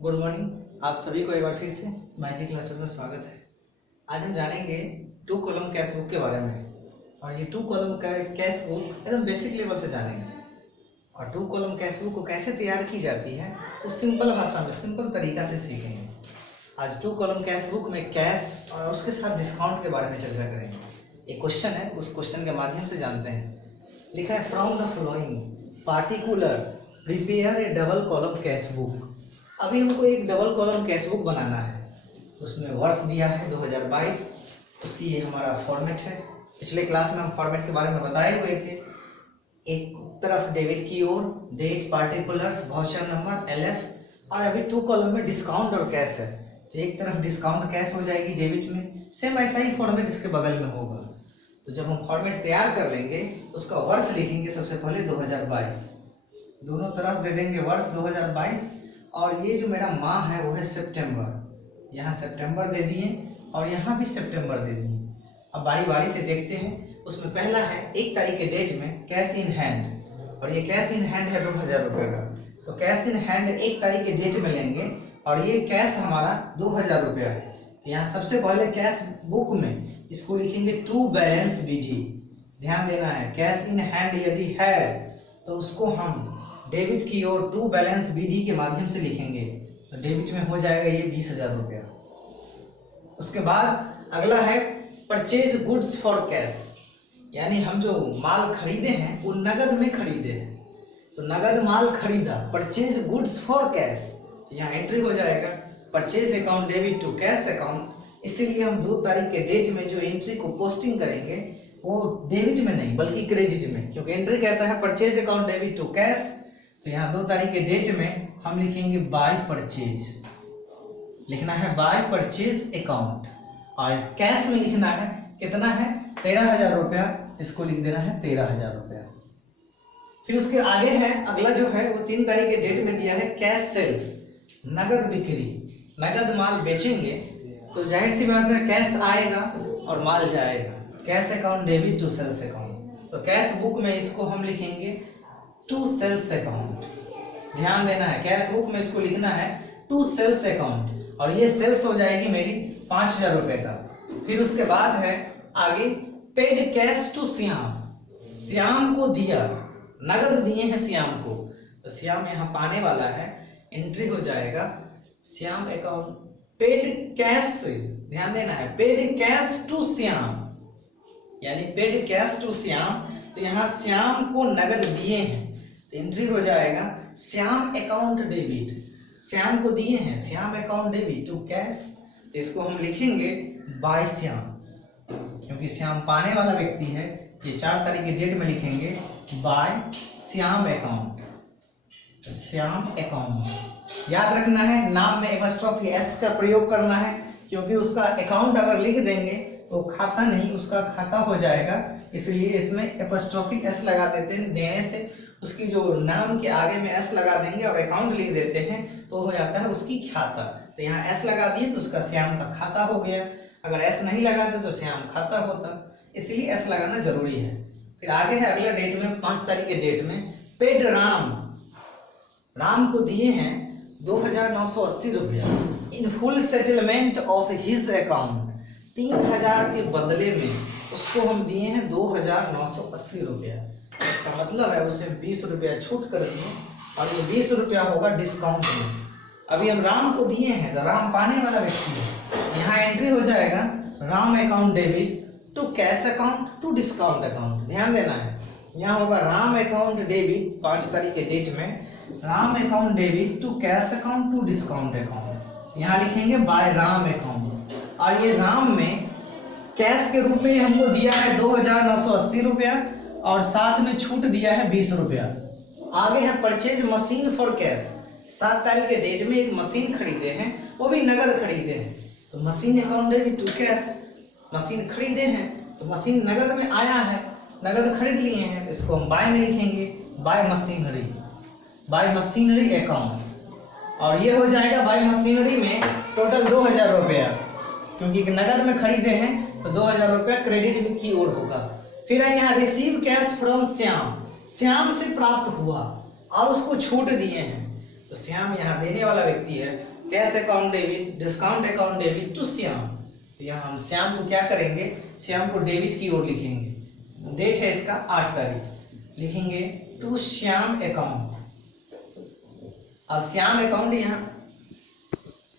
Good morning. आप सभी को एक बार फिर से मैजिक क्लासेस में स्वागत है। आज हम जानेंगे टू कॉलम कैश बुक के बारे में। और ये टू कॉलम कैश बुक एकदम बेसिक लेवल से जानेंगे। और टू कॉलम कैश बुक को कैसे तैयार की जाती है उस सिंपल भाषा में सिंपल तरीका से सीखेंगे। आज टू कॉलम कैश बुक में कैश और उसके साथ डिस्काउंट के बारे में चर्चा करेंगे। एक क्वेश्चन है, उस क्वेश्चन के माध्यम से जानते हैं। लिखा है from the following particular prepare A double column cash book. अभी हमको एक डबल कॉलम कैश बुक बनाना है। उसमें वर्ष दिया है 2022। उसकी ये हमारा फॉर्मेट है। पिछले क्लास में हम फॉर्मेट के बारे में बताए हुए थे। एक तरफ डेबिट की ओर date, particulars, voucher number, LF, और अभी टू कॉलम में डिस्काउंट और कैश है। तो एक तरफ डिस्काउंट कैश हो जाएगी डेबिट में, सेम ऐसा ही फॉर्मेट इसके बगल में होगा। तो जब हम फॉर्मेट तैयार कर लेंगे तो उसका वर्ष लिखेंगे सबसे पहले 2022, दोनों तरफ दे देंगे वर्ष 2022। और ये जो मेरा माह है वो है सितंबर, यहाँ सितंबर दे दिए और यहाँ भी सितंबर दे दिए। अब बारी बारी से देखते हैं। उसमें पहला है 1 तारीख के डेट में कैश इन हैंड, और ये कैश इन हैंड है 2000 रुपये का। तो कैश इन हैंड 1 तारीख के डेट में लेंगे और ये कैश हमारा 2000 रुपया है। तो यहाँ सबसे पहले कैश बुक में इसको लिखेंगे टू बैलेंस विधि। ध्यान देना है, कैश इन हैंड यदि है तो उसको हम डेबिट की ओर टू बैलेंस विधि के माध्यम से लिखेंगे। तो डेबिट में हो जाएगा ये 20,000 रुपया। उसके बाद अगला है परचेज गुड्स फॉर कैश, यानी हम जो माल खरीदे हैं वो नगद में खरीदे हैं। तो नगद माल खरीदा, परचेज गुड्स फॉर कैश, तो यहाँ एंट्री हो जाएगा purchase account debit to cash account. इसीलिए हम 2 तारीख के डेट में जो एंट्री को पोस्टिंग करेंगे वो डेबिट में नहीं बल्कि क्रेडिट में, क्योंकि एंट्री कहता है purchase account debit to cash. तो यहाँ 2 तारीख के डेट में हम लिखेंगे बाय परचेज, लिखना है बाय परचेज अकाउंट। और कैश में लिखना है कितना है 13,000 रुपया, इसको लिख देना है 13,000 रुपया। फिर उसके आगे है अगला जो है वो 3 तारीख के डेट में दिया है कैश सेल्स, नगद बिक्री। नगद माल बेचेंगे तो जाहिर सी बात है कैश आएगा और माल जाएगा। Cash account debit to sales account. तो कैश बुक में इसको हम लिखेंगे टू सेल्स अकाउंट। ध्यान देना है, कैश बुक में इसको लिखना है टू सेल्स अकाउंट, और ये सेल्स हो जाएगी मेरी 5,000 रुपए का। फिर उसके बाद है आगे paid cash to Shyam, Shyam को दिया, नगद दिए हैं श्याम को। तो श्याम यहाँ पाने वाला है, एंट्री हो जाएगा श्याम अकाउंट पेड कैश। ध्यान देना है पेड कैश टू श्याम, यानी पेड कैश टू श्याम। तो यहाँ श्याम को नगद दिए हैं, तो एंट्री हो जाएगा श्याम अकाउंट डेबिट, श्याम को दिए हैं Shyam account debit to cash. तो इसको हम लिखेंगे बाय श्याम, क्योंकि श्याम पाने वाला व्यक्ति है। ये 4 तारीख के डेट में लिखेंगे by Shyam account, Shyam account. याद रखना है नाम में एपॉस्ट्रोफी S का प्रयोग करना है, क्योंकि उसका अकाउंट अगर लिख देंगे तो खाता नहीं, उसका खाता हो जाएगा। इसलिए इसमें एपॉस्ट्रोफी S लगा देने से उसकी जो नाम के आगे में S लगा देंगे और अकाउंट लिख देते हैं तो हो जाता है उसकी खाता। तो यहाँ S लगा दिए तो उसका श्याम का खाता हो गया। अगर S नहीं लगाते तो श्याम खाता होता, इसलिए S लगाना जरूरी है। फिर आगे है अगला डेट में 5 तारीख के डेट में पेड राम, राम को दिए हैं 2,980 रुपया in full settlement of his account. 3,000 के बदले में उसको हम दिए हैं 2,980 रुपया। इसका मतलब है उसे 20 रुपया छूट कर दिए, और ये 20 रुपया होगा डिस्काउंट में। अभी हम राम को दिए हैं तो राम पाने वाला व्यक्ति है। यहाँ एंट्री हो जाएगा Ram account debit to cash account to discount account. ध्यान देना है यहाँ होगा राम अकाउंट डेबिट 5 तारीख के डेट में, Ram account debit to cash account to discount account. यहाँ लिखेंगे बाय राम अकाउंट, और ये राम में कैश के रूप में हमको दिया है 2,980 रुपया और साथ में छूट दिया है 20 रुपया। आगे है परचेज मशीन फॉर कैश। 7 तारीख के डेट में एक मशीन खरीदे हैं, वो भी नगद खरीदे हैं। तो machine account debit to cash, machine खरीदे हैं तो मशीन नगद में आया है, नगद खरीद लिए हैं, तो इसको हम बाय में लिखेंगे bye machinery, bye machinery account. और ये हो जाएगा बाय मशीनरी में टोटल 2,000 रुपया, क्योंकि नगद में खरीदे हैं तो 2,000 रुपया क्रेडिट की ओर होगा। फिर है यहाँ receive cash from Shyam, Shyam से प्राप्त हुआ और उसको छूट दिए हैं। तो श्याम यहाँ देने वाला व्यक्ति है। Cash account debit, discount account debit to Shyam. तो यहाँ हम श्याम को क्या करेंगे, श्याम को डेबिट की ओर लिखेंगे। डेट है इसका 8 तारीख, लिखेंगे टू श्याम अकाउंट। अब श्याम अकाउंट यहाँ